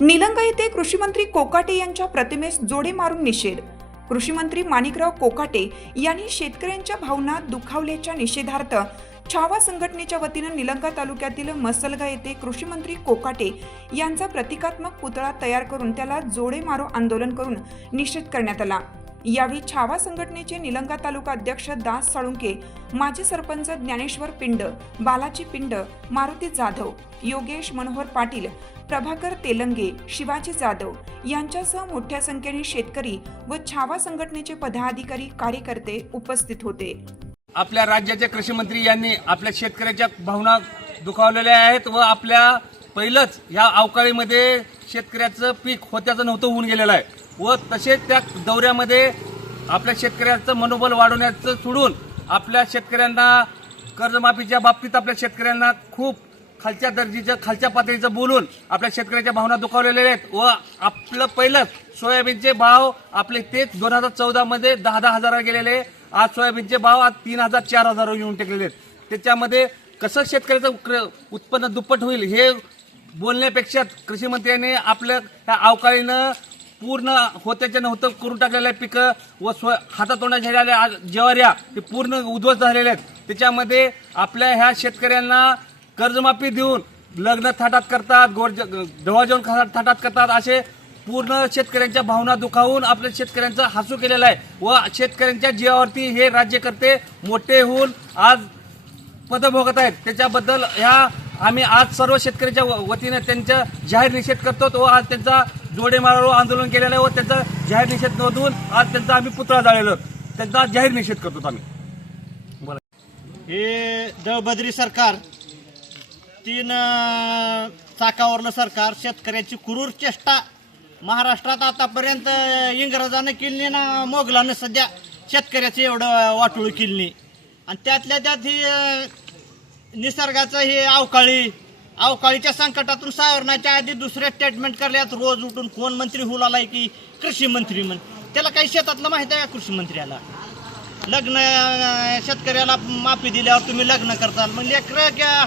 निलंगा येथे कृषी मंत्री कोकाटे यांच्या प्रतिमेस जोडे मारून निषेध. कृषी मंत्री माणिकराव कोकाटे यांनी शेतकऱ्यांच्या भावना दुखावल्याच्या निषेधार्थ छावा संघटनेच्या वतीनं निलंगा तालुक्यातील मसलगा येथे कृषी मंत्री कोकाटे यांचा प्रतिकात्मक पुतळा तयार करून त्याला जोडे मारो आंदोलन करून निषेध करण्यात आला. यावेळी छावा संघटनेचे निलंगा तालुका अध्यक्ष दास साळुंके माजी सरपंच ज्ञानेश्वर पिंड बालाजी पिंड मारुती जाधव योगेश मनोहर पाटील प्रभाकर तेलंगे शिवाजी जाधव यांच्यासह मोठ्या संख्येने शेतकरी व छावा संघटनेचे पदाधिकारी कार्यकर्ते उपस्थित होते. आपल्या राज्याचे कृषी मंत्री यांनी आपल्या शेतकऱ्याच्या भावना दुखावलेल्या आहेत व आपल्या पहिलंच ह्या अवकाळीमध्ये शेतकऱ्याचं पीक होत्याचं नव्हतं होऊन गेलेलं आहे. व तसेच त्या दौऱ्यामध्ये आपल्या शेतकऱ्याचं मनोबल वाढवण्याचं सोडून आपल्या शेतकऱ्यांना कर्जमाफीच्या बाबतीत आपल्या शेतकऱ्यांना खूप खालच्या दर्जाचं खालच्या पातळीचं बोलून आपल्या शेतकऱ्याच्या भावना दुखावलेल्या आहेत व आपलं पहिलंच सोयाबीनचे भाव आपले तेच दोन हजार चौदामध्ये दहा दहा हजारावर गेलेले. आज सोयाबीनचे भाव आज तीन हजार चार हजारावर येऊन टेकलेले आहेत. त्याच्यामध्ये कसं शेतकऱ्याचं उत्पन्न दुप्पट होईल हे बोलण्यापेक्षा कृषी मंत्र्यांनी आपल्या त्या अवकाळीनं पूर्ण होत्याच्या नव्हतं करून टाकलेलं आहे पिकं व स्व हातातोंडा झालेल्या आज ज्वाऱ्या हे पूर्ण उद्ध्वस्त झालेल्या आहेत. त्याच्यामध्ये आपल्या ह्या शेतकऱ्यांना कर्जमाफी देऊन लग्न थाटात करतात गोड ढवाजवून थाटात करतात असे पूर्ण शेतकऱ्यांच्या भावना दुखावून आपल्या शेतकऱ्यांचं हसू केलेलं आहे. व शेतकऱ्यांच्या जीवावरती हे राज्यकर्ते मोठे होऊन आज पद भोगत आहेत. त्याच्याबद्दल ह्या आम्ही आज सर्व शेतकऱ्याच्या व- वतीने त्यांचा जाहीर निषेध करतो. व आज त्यांचा जोडे मारावर आंदोलन केलेलं आहे व त्यांचा जाहीर निषेध नोंदवून आज त्यांचा आम्ही पुतळा जाळलेलो त्यांचा जाहीर निषेध करतो आम्ही. बोला. हे दळबद्री सरकार तीन चाकावरलं सरकार शेतकऱ्याची क्रूर चेष्टा महाराष्ट्रात आतापर्यंत इंग्रजानं केली ना मोगलानं सध्या शेतकऱ्याचं एवढं वाटोळ केली आणि त्यातल्या त्यात ही निसर्गाचं हे अवकाळी अवकाळीच्या संकटातून सावरण्याच्या आधी दुसरे स्टेटमेंट करल्यात. रोज उठून कोण मंत्री हुलालाय की कृषी मंत्री म्हण. त्याला काही शेतातलं माहिती आहे का कृषी मंत्र्याला? लग्न शेतकऱ्याला माफी दिल्यावर तुम्ही लग्न करताल. मग लेकर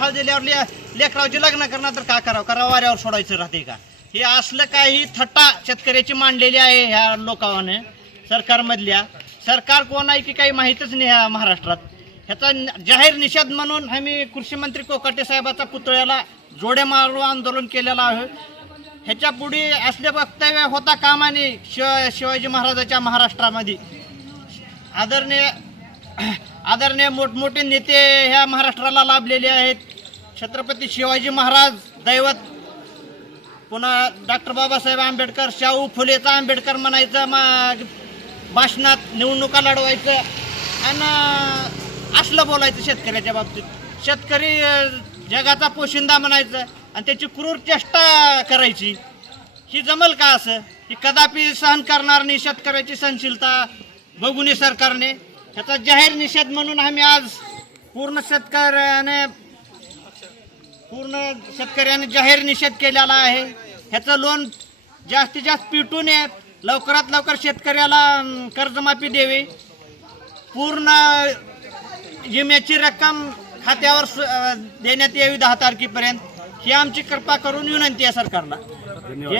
हळ दिल्यावर ले लेकरावचे लग्न करणार तर का करावं? करा वाऱ्यावर सोडायचं राहते का? हे असलं काही थट्टा शेतकऱ्याची मांडलेली आहे ह्या लोकांने सरकारमधल्या. सरकार कोण आहे की काही माहीतच नाही ह्या महाराष्ट्रात. ह्याचा जाहीर निषेध म्हणून आम्ही कृषी मंत्री कोकाटे साहेबाचा पुतळ्याला जोडे मारू आंदोलन केलेलं आहे. ह्याच्या पुढे असले वक्तव्य होता कामाने शिव शिवाजी महाराजाच्या महाराष्ट्रामध्ये. आदरणीय आदरणीय मोठमोठे नेते ह्या महाराष्ट्राला लाभलेले आहेत. छत्रपती शिवाजी महाराज दैवत पुन्हा डॉक्टर बाबासाहेब आंबेडकर शाहू फुलेचा आंबेडकर म्हणायचं मा भाषणात निवडणुका लढवायचं आणि असलं बोलायचं शेतकऱ्याच्या बाबतीत. शेतकरी जगाचा पोशिंदा म्हणायचं आणि त्याची क्रूर चेष्टा करायची. ही जमल का असं? ही कदापि सहन करणार नाही शेतकऱ्याची सहनशीलता बघू सरकारने ह्याचा जाहीर निषेध म्हणून आम्ही आज पूर्ण शेतकऱ्याने पूर्ण शेतकऱ्याने जाहीर निषेध केलेला आहे. ह्याचं लोन जास्तीत जास्त पिटू नये लवकरात लवकर शेतकऱ्याला कर्जमाफी द्यावी. पूर्ण विम्याची रक्कम खात्यावर देण्यात यावी दहा तारखेपर्यंत. ही आमची कृपा करून विनंती आहे सरकारला.